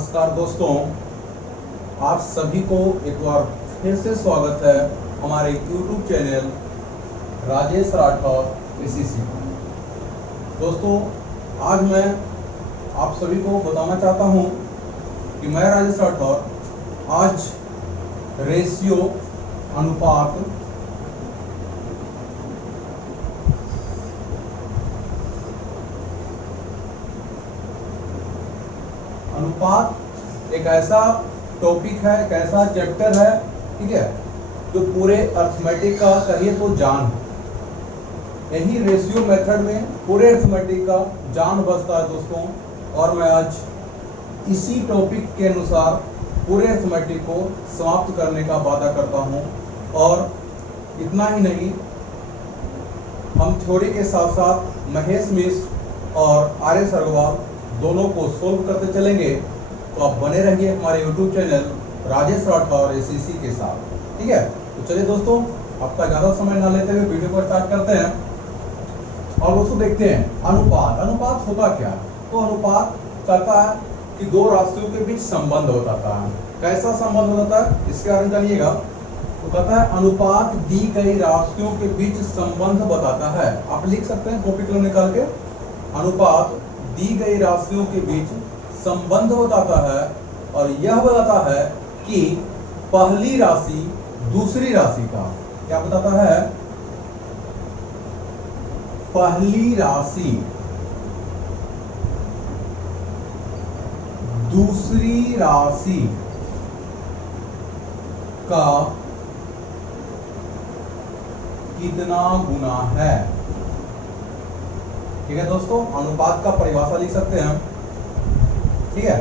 नमस्कार दोस्तों, आप सभी को एक बार फिर से स्वागत है हमारे YouTube channel Rajesh Rathore ACC। दोस्तों, आज मैं आप सभी को बताना चाहता हूं कि मैं राजेश राठौर आज रेशियो अनुपात एक ऐसा टॉपिक है, एक ऐसा चैप्टर है, ठीक है, जो पूरे अर्थमेटिक का कहिए तो जान है। यही रेशियो मेथड में पूरे अर्थमेटिक का जान बसता है दोस्तों। और मैं आज इसी टॉपिक के अनुसार पूरे अर्थमेटिक को समाप्त करने का वादा करता हूं। और इतना ही नहीं, हम थ्योरी के साथ साथ महेश मिश्र और आर्यस अग्रवाल दोनों को सोल्व करते चलेंगे। तो आप बने रहिए हमारे YouTube channel Rajesh Rathore ACC के साथ, ठीक है। तो चलिए दोस्तों, आपका ज़्यादा समय ना लेते हुए वीडियो को स्टार्ट करते हैं। और दोस्तों देखते हैं अनुपात होता क्या है। तो अनुपात कहता है कि दो राशियों के बीच संबंध बताता है। कैसा संबंध होता है इसके बारे में जानिएगा। तो कहता है अनुपात दी गई राशियों के बीच संबंध बताता है। आप लिख सकते हैं कॉपी कलम निकाल के। अनुपात दी गई राशियों के बीच संबंध बताता है और यह बताता है कि पहली राशि दूसरी राशि का क्या बताता है। पहली राशि दूसरी राशि का कितना गुना है। ठीक है दोस्तों, अनुपात का परिभाषा लिख सकते हैं, ठीक है।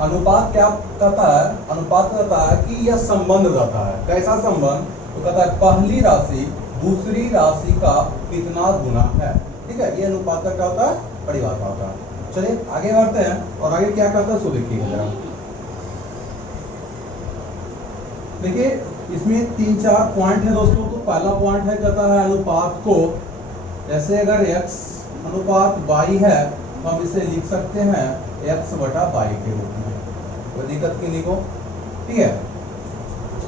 अनुपात क्या कहता है? अनुपात कहता है कि यह संबंध बताता है। कैसा संबंध? तो कहता है पहली राशि दूसरी राशि का कितना गुना है, ठीक है। ये अनुपात का क्या होता है? परिभाषा होता है। चलिए आगे बढ़ते हैं और आगे क्या कहता है सो देखिएगा जरा। देखिए इसमें 3-4 पॉइंट है दोस्तों। तो पहला पॉइंट है, कहता है अनुपात को, जैसे अगर x अनुपात y है तो हम इसे लिख सकते हैं x/y के रूप में। कोई दिक्कत की नहीं को, ठीक है।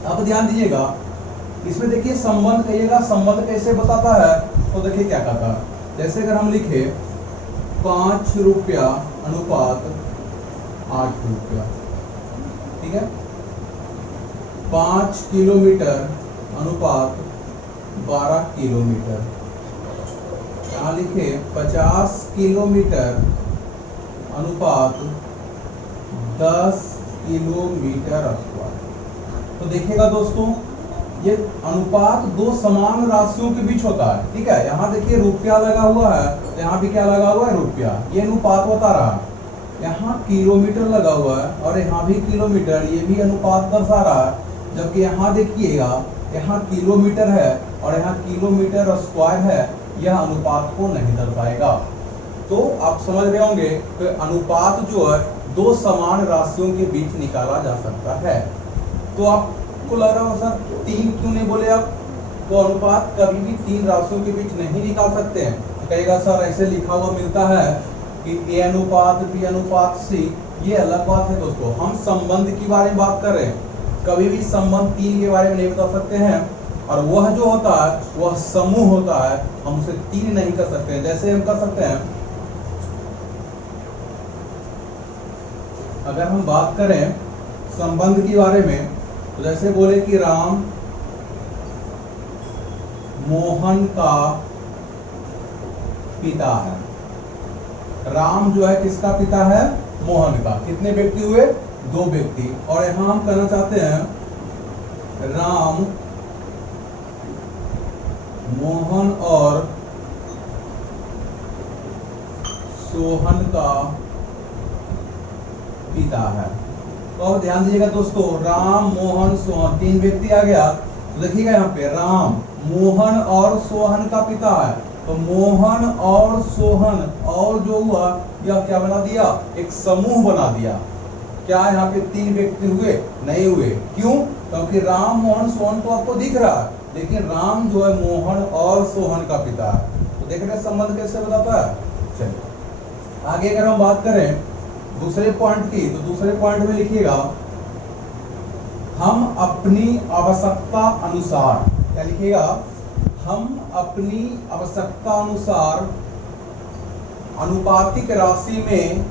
अब ध्यान दीजिएगा, इसमें देखिए संबंध कहिएगा। संबंध कैसे बताता है? तो देखिए क्या कहता है। जैसे अगर हम लिखे 5 रुपया अनुपात 8 रुपया, ठीक है। 5 किलोमीटर अनुपात 12 किलोमीटर। यहाँ लिखे 50 किलोमीटर अनुपात 10 किलोमीटर स्क्वायर। तो देखिएगा दोस्तों, ये अनुपात दो समान राशियों के बीच होता है, ठीक है। यहाँ देखिए रुपया लगा हुआ है, यहाँ भी क्या लगा हुआ है? रुपया। ये अनुपात बता रहा है। यहाँ किलोमीटर लगा हुआ है और यहाँ भी किलोमीटर, ये भी अनुपात दर्शा रहा है। जबकि यहाँ देखिएगा, यहाँ किलोमीटर है और यहाँ किलोमीटर स्क्वायर है। यह अनुपात को नहीं दर्शाएगा। तो आप समझ रहे होंगे कि अनुपात जो है दो समान राशियों के बीच निकाला जा सकता है। तो आपको लग रहा हो सर 3 क्यों नहीं बोले आप? तो अनुपात कभी भी 3 राशियों के बीच नहीं निकाल सकते हैं। तो कहेगा सर ऐसे लिखा हुआ मिलता है कि A अनुपात B अनुपात C। ये अलग बात है दोस्तों, हम संबंध के बारे में बात कर रहे हैं। कभी भी संबंध 3 के बारे में नहीं बता सकते हैं। और वह जो होता है वह समूह होता है, हम उसे 3 नहीं कर सकते हैं। जैसे हम कर सकते हैं, अगर हम बात करें संबंध के बारे में, तो जैसे बोले कि राम मोहन का पिता है। राम जो है किसका पिता है? मोहन का। कितने व्यक्ति हुए? 2 व्यक्ति। और यहां हम कहना चाहते हैं राम मोहन और सोहन का पिता है। तो अब ध्यान दीजिएगा दोस्तों, राम मोहन सोहन 3 व्यक्ति आ गया। तो देखिएगा यहाँ पे राम मोहन और सोहन का पिता है। तो मोहन और सोहन और जो हुआ यह क्या बना दिया? एक समूह बना दिया। क्या यहाँ पे 3 व्यक्ति हुए? नहीं हुए। क्यों? क्योंकि राम मोहन सोहन तो आपको दिख रहा है, लेकिन राम जो है मोहन और सोहन का पिता है। तो देख रहे संबंध कैसे बताता है। चलिए आगे अगर हम बात करें दूसरे पॉइंट की, तो दूसरे पॉइंट में लिखिएगा हम अपनी आवश्यकता अनुसार, क्या लिखिएगा, हम अपनी आवश्यकता अनुसार अनुपातिक राशि में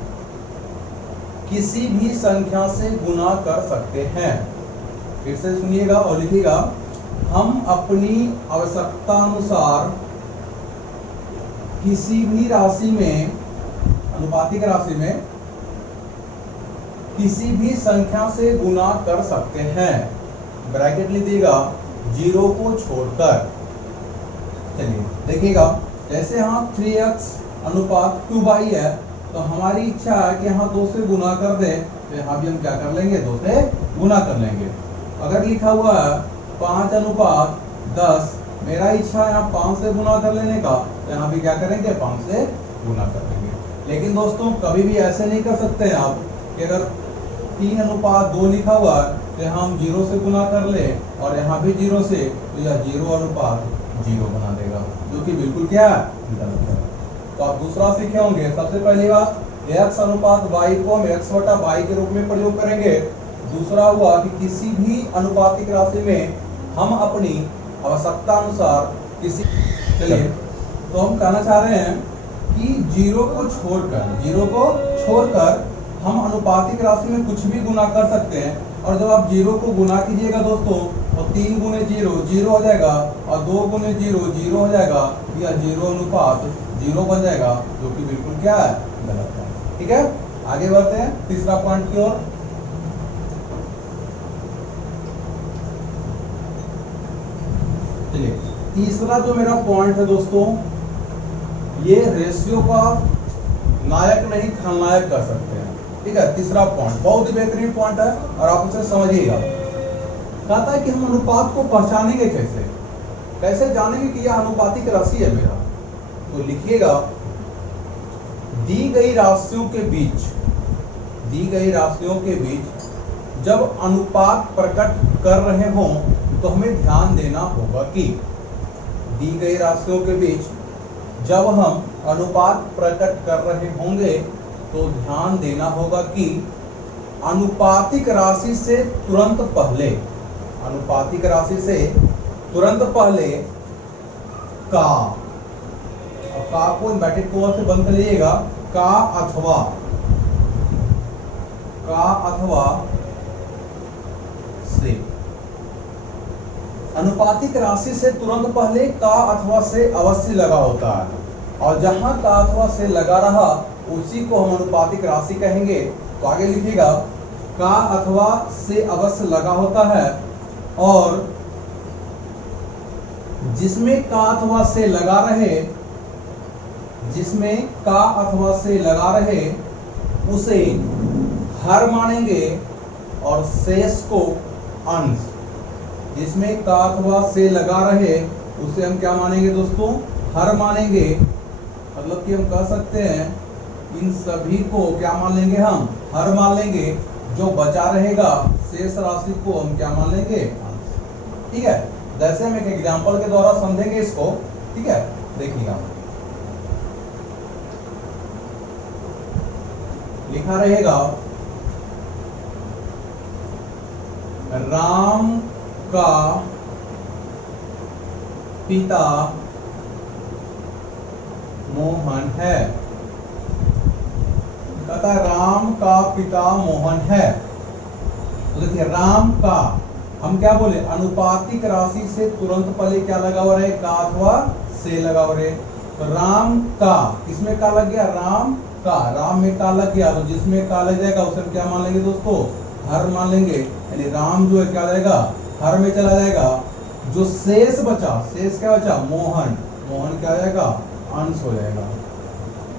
किसी भी संख्या से गुणा कर सकते हैं। फिर से सुनिएगा और लिखिएगा हम अपनी आवश्यकता अनुसार किसी भी राशि में, अनुपातिक राशि में किसी भी संख्या से गुणा कर सकते हैं। ब्रैकेट लीजिएगा 0 को छोड़कर। चलिए देखिएगा, जैसे यहाँ 3x अनुपात 2y है, तो हमारी इच्छा है कि यहाँ 2 से गुना कर दें, तो यहाँ भी हम क्या कर लेंगे, 2 से गुना कर लेंगे। अगर लिखा हुआ है 5 अनुपात 10, मेरा इच्छा है यहाँ 5 से गुना कर लेने का, तो यहाँ भी क्या करेंगे, 5 से गुना कर लेंगे। लेकिन दोस्तों कभी भी ऐसे नहीं कर सकते हैं आप कि अगर 3 अनुपात 2 लिखा हुआ है तो यहाँ हम 0 से गुना कर ले और यहाँ भी 0 से, तो यह 0 अनुपात 0 बना देगा, जो कि बिल्कुल क्या है, गलत है। तो आप दूसरा सीखे होंगे। सबसे पहली बात, x अनुपात y को हम x बटा y के रूप में प्रयोग करेंगे। दूसरा हुआ कि किसी भी अनुपातिक राशि में हम अपनी आवश्यकता अनुसार किसी, चलिए तो हम कहना चाह रहे हैं कि 0 को छोड़कर हम अनुपातिक राशि में कुछ भी गुना कर सकते हैं। और जब आप 0 को गुना कीजिएगा दोस्तों, तो 3 गुने 0 0 हो जाएगा और 2 गुने 0 0 हो जाएगा, या 0 अनुपात 0 बन जाएगा, जो कि बिल्कुल क्या है, गलत है। ठीक है, आगे बढ़ते हैं तीसरा पॉइंट की ओर। चलिए तीसरा जो मेरा पॉइंट है दोस्तों, ये रेशियो का नायक नहीं खलनायक कर सकते हैं। ठीक है, तीसरा पॉइंट बहुत ही बेहतरीन पॉइंट है और आप उसे समझिएगा। कहता है कि हम अनुपात को पहचानेंगे कैसे, कैसे जानेंगे कि यह अनुपातिक राशि है मेरा। तो लिखिएगा दी गई राशियों के बीच जब अनुपात प्रकट कर रहे हों तो हमें ध्यान देना होगा कि, दी गई राशियों के बीच जब हम अनुपात प्रकट कर रहे होंगे तो ध्यान देना होगा कि अनुपातिक राशि से तुरंत पहले, अनुपातिक राशि से तुरंत पहले का, अब का को इन्वर्टेड कॉमा से बंद कर लीजिएगा, का अथवा से, अनुपातिक राशि से तुरंत पहले का अथवा से अवश्य लगा होता है, और जहां का अथवा से लगा रहा उसी को हम अनुपातिक राशि कहेंगे। तो आगे लिखिएगा का अथवा से अवश्य लगा होता है, और जिसमें का अथवा से लगा रहे, जिसमें का अथवा से लगा रहे उसे हर मानेंगे और शेष को अंश। जिसमें का अथवा से लगा रहे उसे हम क्या मानेंगे दोस्तों, हर मानेंगे। मतलब कि हम कह सकते हैं इन सभी को क्या मान लेंगे, हम हर मान लेंगे। जो बचा रहेगा शेष राशि को हम क्या मान लेंगे, अंश। ठीक है, जैसे हम एक एग्जांपल के द्वारा समझेंगे इसको। ठीक है, देखिएगा लिखा रहेगा राम का पिता मोहन है। कहता है राम का पिता मोहन है। तो देखिए राम का, हम क्या बोले, अनुपातिक राशि से तुरंत पहले क्या लगा हुआ रहे, का अथवा से लगा हुआ रहे। तो राम का, किसमें का लग गया, राम का, राम में का लग गया, तो जिसमें का लग जाएगा उसे हम क्या मान लेंगे दोस्तों, हर मान लेंगे। यानी राम जो है क्या जाएगा, हर में चला जाएगा। जो शेष बचा, शेष क्या बचा, मोहन, मोहन क्या जाएगा, अंश हो जाएगा।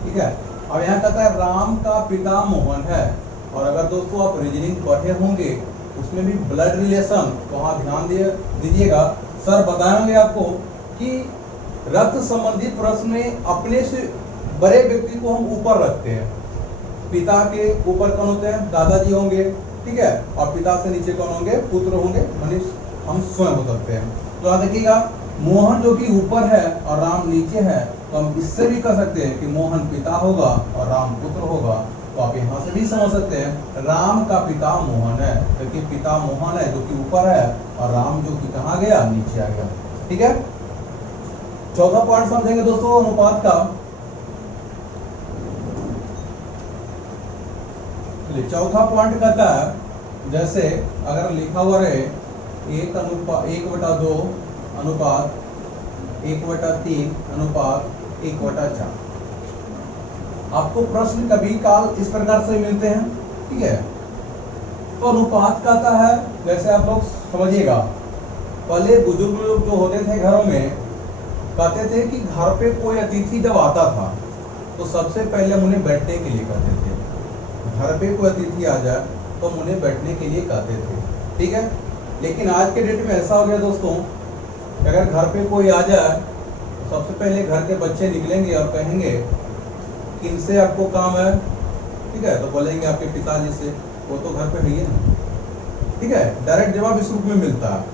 ठीक है, अब यहाँ कहता है राम का पिता मोहन है। और अगर दोस्तों आप रीजनिंग पढ़े होंगे उसमें भी ब्लड रिलेशन, तो वहाँ ध्यान दीजिएगा। सर बताएंगे आपको कि रक्त संबंधी प्रश्न में अपने से बड़े व्यक्ति को हम ऊपर रखते हैं। पिता के ऊपर कौन होते हैं, दादाजी होंगे। ठीक है, और पिता से नीचे कौन होंगे, पुत्र होंगे, मनीष हम स्वयं हो सकते हैं। तो यहाँ देखिएगा मोहन जो कि ऊपर है और राम नीचे है, तो हम इससे भी कह सकते हैं कि मोहन पिता होगा और राम पुत्र होगा। तो आप यहाँ से भी समझ सकते हैं राम का पिता मोहन है, क्योंकि पिता मोहन है जो कि ऊपर है और राम जो कि कहाँ गया, नीचे आ गया। ठीक है, चौथा पॉइंट समझेंगे दोस्तों अनुपात का। चौथा पॉइंट कहता है जैसे अगर लिखा हुआ रहे 1/2 अनुपात 1/3 अनुपात 1/4, आपको प्रश्न कभी काल इस प्रकार से मिलते हैं। ठीक है, तो अनुपात कहता है जैसे आप लोग समझिएगा, पहले बुजुर्ग लोग जो होते थे घरों में कहते थे कि घर पे कोई अतिथि जब आता था तो सबसे पहले उन्हें बैठने के लिए कहते थे। घर पे कोई अतिथि आ जाए तो उन्हें बैठने के लिए कहते थे। ठीक है, लेकिन आज के डेट में ऐसा हो गया दोस्तों, अगर घर पे कोई आ जाए तो सबसे पहले घर के बच्चे निकलेंगे और कहेंगे किनसे आपको काम है। ठीक है, तो बोलेंगे आपके पिताजी से, वो तो घर पे है ही ना। ठीक है, डायरेक्ट जवाब इस रूप में मिलता है।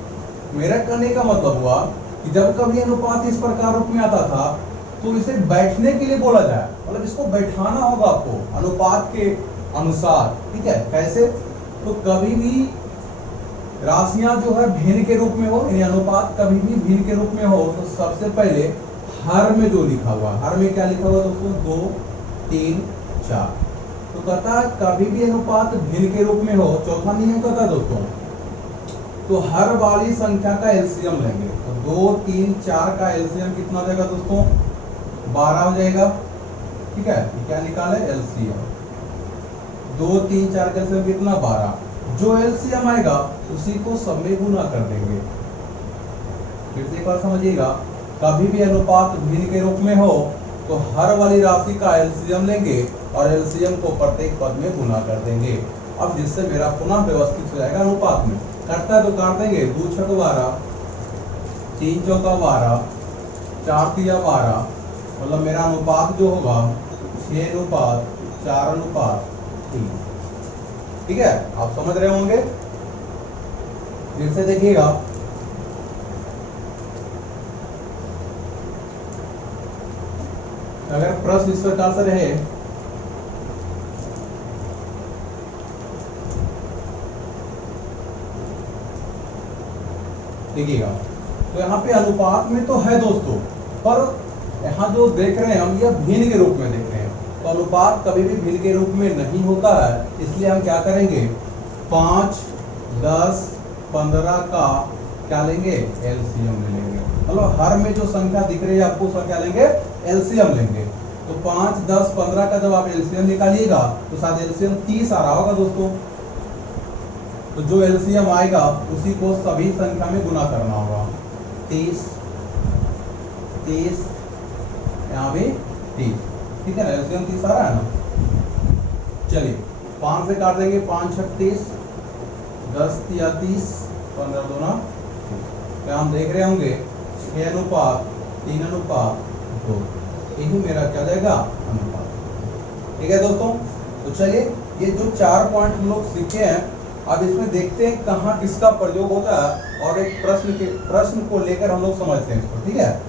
मेरा कहने का मतलब हुआ कि जब कभी अनुपात इस प्रकार रूप में आता था तो इसे बैठने के लिए बोला जाए, मतलब इसको बैठाना होगा आपको अनुपात के अनुसार। ठीक है, कैसे, तो कभी भी राशियां जो है भिन्न के रूप में हो, यानी अनुपात कभी भी भिन्न के रूप में हो, तो सबसे पहले हर में जो लिखा हुआ, हर में क्या लिखा हुआ दोस्तों, 2 3 4, तो कहता है कभी भी अनुपात भिन्न के रूप में हो। चौथा नियम कहता है दोस्तों, तो हर वाली संख्या का एलसीएम लेंगे। तो 2 3 4 का एलसीएम कितना देगा दोस्तों, 12 हो जाएगा। ठीक है, क्या निकाले, एलसीएम। 2 3 4 का एलसीएम कितना, 12। जो एलसीएम आएगा उसी को सब में गुना कर देंगे। फिर से एक बार समझिएगा, कभी भी अनुपात भिन्न के रूप में हो तो हर वाली राशि का एलसीएम लेंगे और एलसीएम को प्रत्येक पद में गुना कर देंगे। अब जिससे मेरा पुनः व्यवस्थित हो जाएगा अनुपात में। करता है तो काट देंगे, 2 6 12, 3 4 12, 4 3 12, मतलब मेरा अनुपात जो होगा 6:4:3। ठीक है, आप समझ रहे होंगे। फिर से देखिएगा, अगर प्रश्न इस प्रकार से रहे, देखिएगा, तो यहाँ पे अनुपात में तो है दोस्तों, पर यहाँ जो देख रहे हैं हम यह भिन्न के रूप में देख रहे हैं। तो अनुपात कभी भी भिन्न के रूप में नहीं होता है, इसलिए हम क्या करेंगे, 5 10 15 का क्या लेंगे, एलसीएम ले लेंगे। मतलब हर में जो संख्या दिख रही है आपको उसका क्या लेंगे, एलसीएम लेंगे। तो 5 10 15 का जब आप एलसीएम निकालिएगा तो साथ एलसीएम 30 आ रहा होगा दोस्तों। तो जो एलसीएम आएगा उसी को सभी संख्या में गुना करना होगा। 30 30, यहाँ भी 30। ठीक है ना, एलसीएम 30 आ रहा है ना। चलिए 5 से काट देंगे, 5 6 30, 10 3 30, 15 2 क्या हम देख रहे होंगे, 6:3:2, यही मेरा क्या जाएगा, अनुपात। ठीक है दोस्तों, तो चलिए ये जो 4 पॉइंट हम लोग सीखे हैं, अब इसमें देखते हैं कहाँ किसका प्रयोग होता है और एक प्रश्न को लेकर हम लोग समझते हैं इसको। ठीक है,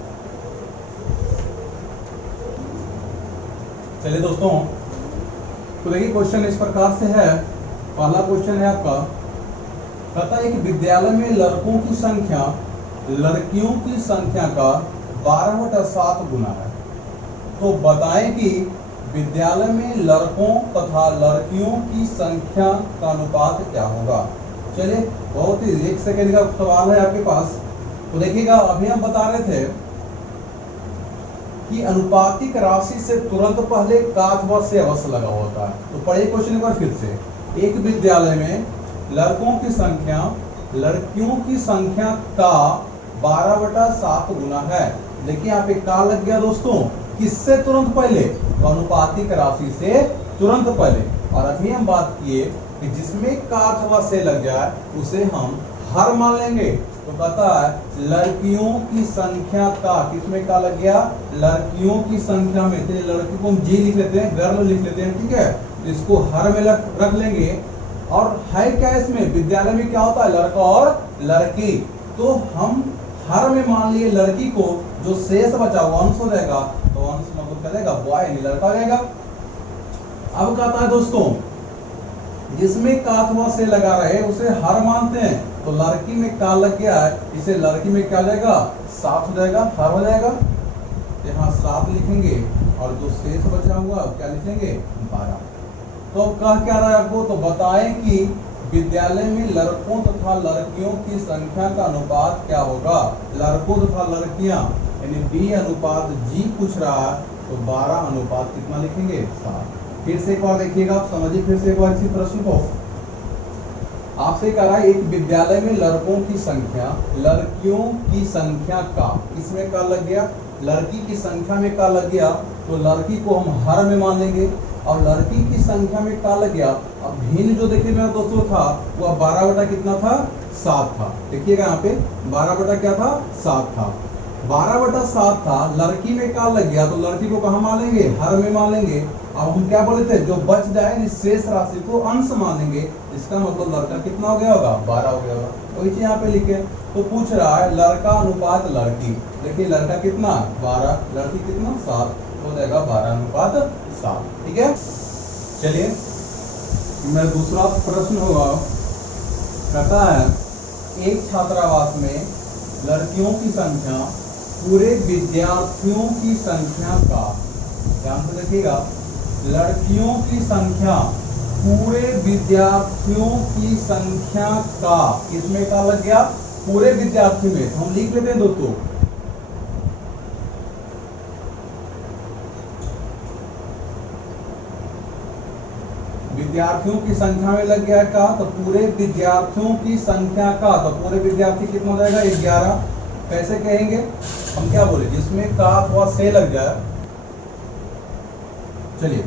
चलिए दोस्तों, तो देखिए क्वेश्चन इस प्रकार से है। पहला क्वेश्चन है आपका, कहता है कि विद्यालय में लड़कों की संख्या लड़कियों की संख्या का 12/7 गुना है। तो बताएं कि विद्यालय में लड़कों तथा लड़कियों की संख्या का अनुपात क्या होगा। चलिए, बहुत ही 1 सेकेंड का सवाल है आपके पास। तो देखिएगा, अभी हम बता रहे थे कि अनुपातिक राशि से तुरंत पहले काच व से अवश्य लगा होता है। तो पढ़िए क्वेश्चन एक बार फिर से, एक विद्यालय में लड़कों की संख्या लड़कियों की संख्या का 12/7 गुना है। देखिए यहाँ पे का लग गया दोस्तों, किससे तुरंत पहले, तो अनुपातिक राशि से तुरंत पहले। और अभी हम बात किए कि जिसमें का अथवा से लग जाए उसे हम हर मान लेंगे। तो कहता है लड़कियों की संख्या का, किसमें का लग गया, लड़कियों की संख्या में। तो लड़की को हम जी लिख लेते हैं, गर्ल लिख लेते हैं। ठीक है, तो इसको हर में रख लेंगे। और है क्या इसमें, विद्यालय में क्या होता है, लड़का और लड़की। तो हम हर में मान लिए लड़की को, जो शेष बचा वो अंश हो जाएगा। तो अंश मतलब क्या जाएगा, बॉय यानी लड़का हो जाएगा। अब कहता है दोस्तों, जिसमें का अथवा से लगा रहे उसे हर मानते हैं। तो लड़की में का लग गया है, इसे लड़की में क्या हो जाएगा, 7 हो जाएगा, हर हो जाएगा। यहाँ 7 लिखेंगे और जो शेष बचा हुआ क्या लिखेंगे, 12। तो कह क्या रहा है आपको, तो बताएं कि विद्यालय में लड़कों तथा लड़कियों की संख्या का अनुपात क्या होगा। लड़कों तथा लड़कियां यानी B अनुपात G पूछ रहा है, तो 12 अनुपात कितना लिखेंगे, 7। फिर से एक बार देखिएगा, आप समझिए फिर से एक बार इसी प्रश्न को। आपसे कह रहा है एक विद्यालय में लड़कों की संख्या लड़कियों की संख्या का, इसमें का लग गया, लड़की की संख्या में का लग गया, तो लड़की को हम हर में मान लेंगे, और लड़की की संख्या में का लग गया। अब भिन्न जो देखिए मेरा दोस्तों था वो 12 बटा कितना था, 7 था। देखिएगा यहाँ पे 12 बटा क्या था, 7 था। 12 बटा 7 था, लड़की में का लग गया, तो लड़की को कहाँ मान लेंगे, हर में मान लेंगे। अब हम क्या बोले थे, जो बच जाए शेष राशि को अंश मान लेंगे। इसका मतलब लड़का कितना हो गया होगा, 12 हो गया होगा। तो इसे यहाँ पे लिखे, तो पूछ रहा है लड़का अनुपात लड़की। देखिए लड़का कितना 12, लड़की कितना 7, हो जाएगा 12 अनुपात 7। ठीक है, चलिए मेरा दूसरा प्रश्न होगा, कहता है एक छात्रावास में लड़कियों की संख्या पूरे विद्यार्थियों की संख्या का, ध्यान से देखिएगा, लड़कियों की संख्या पूरे विद्यार्थियों की संख्या का, किसमें का लग गया, पूरे विद्यार्थी में। तो हम लिख लेते हैं दोस्तों, विद्यार्थियों की संख्या में लग गया का, तो पूरे विद्यार्थियों की संख्या का, तो पूरे विद्यार्थी कितना हो जाएगा, 11। कैसे कहेंगे, हम क्या बोले, जिसमें का अथवा से लग जाए। चलिए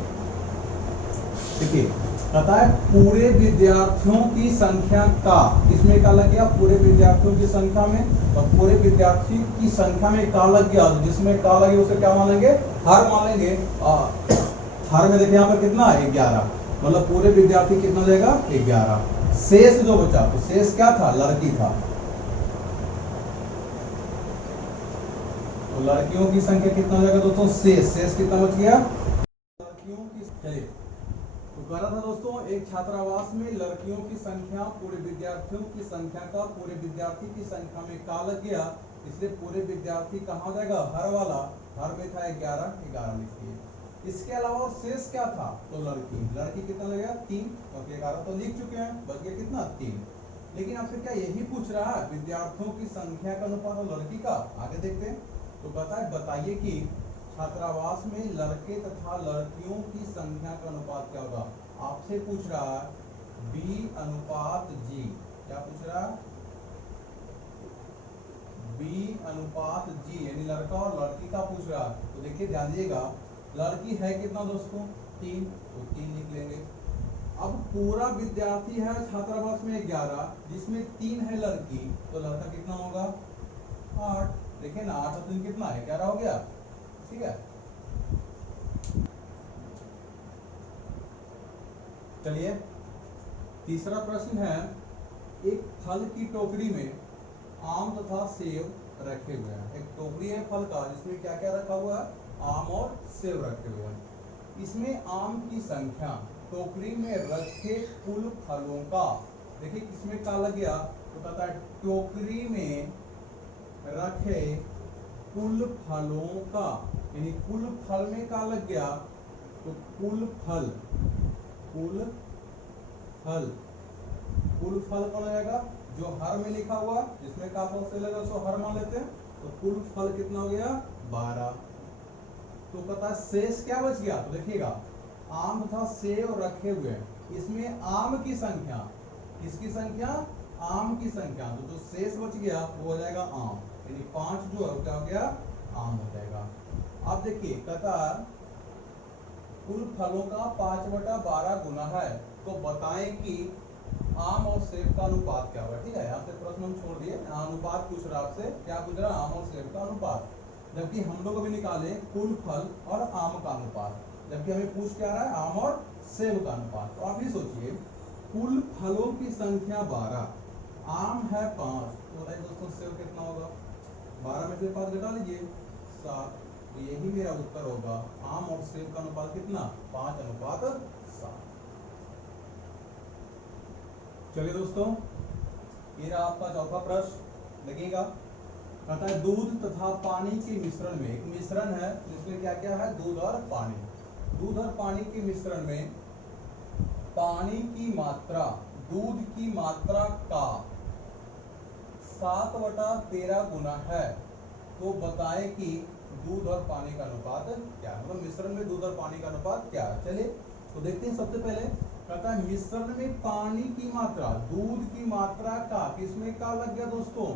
देखिए, कहता है पूरे विद्यार्थियों की संख्या का, किसमें का लग गया, पूरे विद्यार्थियों की संख्या में। और पूरे विद्यार्थी की संख्या में का लग गया, तो जिसमें का लगे उसे क्या मानेंगे, हर मानेंगे। हर में देखिए यहाँ पर कितना है, 11, मतलब पूरे विद्यार्थी कितना हो जाएगा, 11। शेष जो बचा, तो शेष क्या था, लड़की था। तो लड़कियों की संख्या कितना हो जाएगा दोस्तों, शेष कितना बच गया, लड़कियों की। चलिए, तो कह रहा था दोस्तों एक छात्रावास में लड़कियों की संख्या पूरे विद्यार्थियों की संख्या का, पूरे विद्यार्थी की संख्या में का लग गया, इसलिए पूरे विद्यार्थी कहाँ हो जाएगा, हर वाला। हर में था 11 लिखिए। इसके अलावा शेष क्या था, तो लड़की कितना लगेगा, 3, क्योंकि 11 तो लिख चुके हैं, बच गया कितना, 3। लेकिन आपसे क्या यही पूछ रहा है, विद्यार्थियों की संख्या का अनुपात और लड़की का। आगे देखते हैं, तो बताइए कि छात्रावास में लड़के तथा लड़कियों की संख्या का अनुपात क्या होगा। आपसे पूछ रहा है B अनुपात G, क्या पूछ रहा है, B अनुपात G, यानी लड़का और लड़की का पूछ रहा है। तो देखिए ध्यान दीजिएगा, लड़की है कितना दोस्तों, 3, तो 3 लिख लेंगे। अब पूरा विद्यार्थी है छात्रावास में 11, जिसमें 3 है लड़की, तो लड़का कितना होगा, 8। देखिए ना, 8 और 3 कितना है, 11 हो गया। ठीक है, चलिए तीसरा प्रश्न है, एक फल की टोकरी में आम तथा सेब रखे हुए हैं। एक टोकरी है फल का, जिसमें क्या क्या रखा हुआ है, आम और सेब रखे हुए हैं। इसमें आम की संख्या टोकरी में रखे कुल फलों का, देखिए किसमें का लग गया, तो कहता है टोकरी में रखे कुल फलों का, यानी कुल फल में का लग गया, तो कुल फल कौन रहेगा, जो हर में लिखा हुआ, जिसमें का से लगा उसको हर मान लेते हैं। तो कुल फल कितना हो गया, 12। तो कहता है शेष क्या बच गया, तो देखिएगा आम तथा सेब रखे हुए हैं, इसमें आम की संख्या, किसकी संख्या, आम की संख्या, तो जो शेष बच गया वो हो जाएगा आम, यानी 5 जो है क्या हो गया, आम हो जाएगा। अब देखिए कहता कुल फलों का 5/12 गुना है, तो बताएं कि आम और सेब का अनुपात क्या होगा। ठीक है, यहाँ से प्रश्न हम छोड़ दिए, अनुपात पूछ रहा आपसे, क्या पूछ रहा, आम और सेब का अनुपात। जबकि हम लोग अभी निकाले कुल फल और आम का अनुपात, जबकि हमें पूछ क्या रहा है, आम और सेब का अनुपात। तो आप ही सोचिए, कुल फलों की संख्या 12, आम है 5, तो दोस्तों सेब कितना होगा, 12 में से 5 घटा लीजिए, 7। तो यही मेरा उत्तर होगा। आम और सेब का अनुपात कितना? 5:7। चलिए दोस्तों, ये रहा आपका चौथा प्रश्न। लगेगा, कहता है दूध तथा पानी के मिश्रण में, एक मिश्रण है जिसमें क्या क्या है? दूध और पानी। दूध और पानी के मिश्रण में पानी की मात्रा दूध की मात्रा का 7/13 गुना है, तो बताएं कि दूध और पानी का अनुपात क्या है? मतलब मिश्रण में दूध और पानी का अनुपात क्या है? चलिए तो देखते हैं। सबसे पहले कहता है मिश्रण में पानी की मात्रा, दूध की मात्रा का, किसमें का लग गया दोस्तों?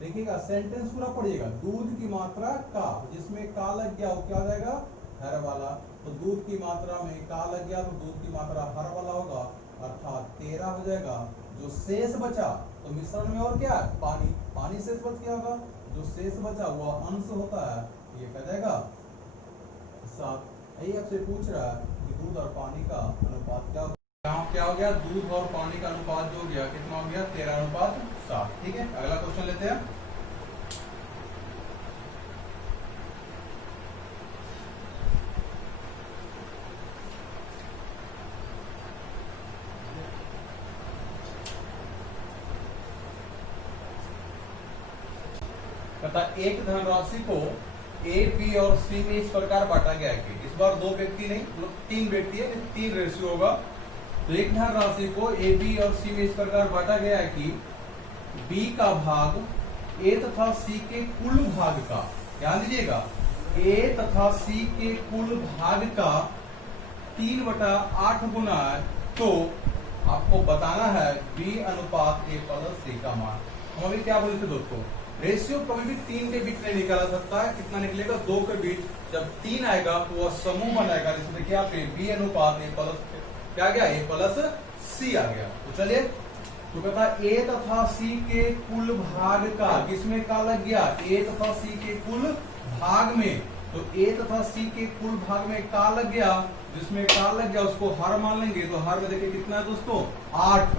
देखिएगा, सेंटेंस पूरा पढ़िएगा। दूध की मात्रा का, जिसमें का लग गया वो क्या हो जाएगा? हर वाला। तो दूध की मात्रा में का लग गया तो दूध की मात्रा हर वाला होगा, अर्थात 13 हो जाएगा। जो शेष बचा, तो मिश्रण में और क्या है? पानी। पानी शेष बच गया होगा, जो शेष बचा हुआ अंश होता है, ये कह जाएगा 7। यही आपसे पूछ रहा है कि दूध और पानी का अनुपात क्या क्या हो गया? दूध और पानी का अनुपात जो हो गया कितना हो गया? 13:7। ठीक है, अगला क्वेश्चन लेते हैं। तथा एक धनराशि को ए, बी और सी में इस प्रकार बांटा गया है कि इस बार 2 व्यक्ति नहीं, मतलब 3 व्यक्ति है, 3 रेशियो होगा। तो एक धनराशि को ए, बी और सी में इस प्रकार बांटा गया है कि बी का भाग ए तथा सी के कुल भाग का, ध्यान दीजिएगा, ए तथा सी के कुल भाग का 3/8 गुना है। तो आपको बताना है बी अनुपात ए प्लस सी का मान। हम अभी क्या बोले थे दोस्तों? रेशियो कभी भी 3 के बीच नहीं निकाला सकता है। कितना निकलेगा? 2 के बीच। जब 3 आएगा तो वह समूह बनाएगा, जैसे देखिए यहाँ पे बी अनुपात ए प्लस क्या गया? ए प्लस सी आ गया। तो चलिए, तो कहता है ए तथा सी के कुल भाग का, किसमें का लग गया? ए तथा सी के कुल भाग में। तो ए तथा सी के कुल भाग में का लग गया, जिसमें का लग गया उसको हर मान लेंगे। तो हर में देखिए कितना है दोस्तों? 8।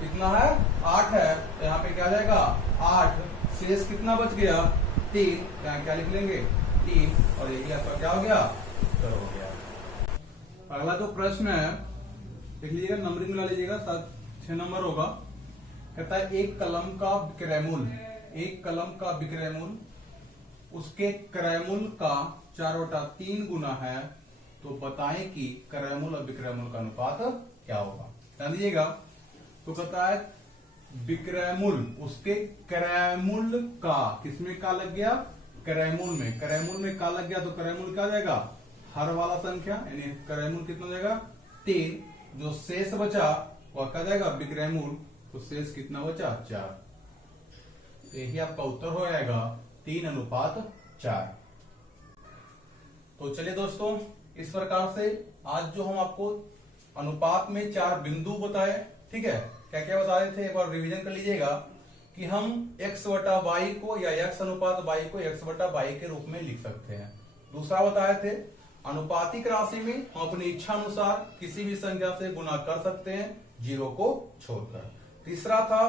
कितना है? 8 है। तो यहाँ पे क्या जाएगा? 8। शेष कितना बच गया? 3। क्या लिख लेंगे? 3। और यही आपका क्या हो गया? उत्तर हो गया। अगला जो प्रश्न है देख लीजिएगा, नंबरिंग मिला लीजिएगा, 6 नंबर होगा। कहता है एक कलम का विक्रय मूल्य उसके क्रय मूल्य का 4/3 गुना है, तो बताएं कि क्रय मूल्य और विक्रय मूल्य का अनुपात क्या होगा? ध्यान दीजिएगा। तो कहता है विक्रय मूल्य उसके क्रय मूल्य का, किसमें का लग गया? क्रय मूल्य में। क्रय मूल्य में का लग गया तो क्रय मूल्य क्या जाएगा? हर वाला संख्या, यानी क्रय मूल्य कितना जाएगा? 3। जो शेष बचा वह क्या जाएगा? विक्रय मूल्य। तो शेष कितना बचा? 4। यही आपका उत्तर हो जाएगा 3:4। तो चलिए दोस्तों, इस प्रकार से आज जो हम आपको अनुपात में 4 बिंदु बताए, ठीक है, क्या क्या बता रहे थे एक बार रिवीजन कर लीजिएगा कि हम x/y को या x अनुपात y को x/y के रूप में लिख सकते हैं। दूसरा बताए थे अनुपातिक राशि में हम अपनी इच्छा अनुसार किसी भी संख्या से गुना कर सकते हैं 0 को छोड़कर। तीसरा था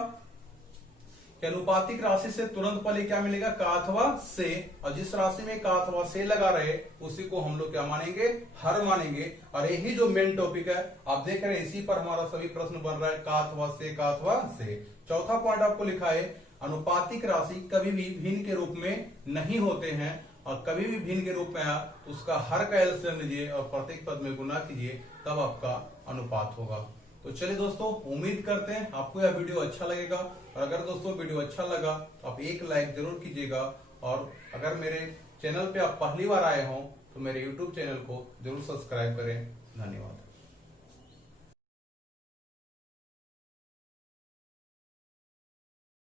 कि अनुपातिक राशि से तुरंत पहले क्या मिलेगा? का अथवा से, और जिस राशि में का अथवा से लगा रहे उसी को हम लोग क्या मानेंगे? हर मानेंगे। और यही जो मेन टॉपिक है आप देख रहे हैं, इसी पर हमारा सभी प्रश्न बन रहा है, का अथवा से, का अथवा से। चौथा पॉइंट आपको लिखा है अनुपातिक राशि कभी भी भिन्न के रूप में नहीं होते हैं, और कभी भी भिन्न के रूप में आया तो उसका हर का एलसीएम लीजिए और प्रत्येक पद में गुना कीजिए, तब आपका अनुपात होगा। तो चलिए दोस्तों, उम्मीद करते हैं आपको यह वीडियो अच्छा लगेगा, और अगर दोस्तों वीडियो अच्छा लगा तो आप एक लाइक जरूर कीजिएगा, और अगर मेरे चैनल पे आप पहली बार आए हो तो मेरे YouTube चैनल को जरूर सब्सक्राइब करें। धन्यवाद।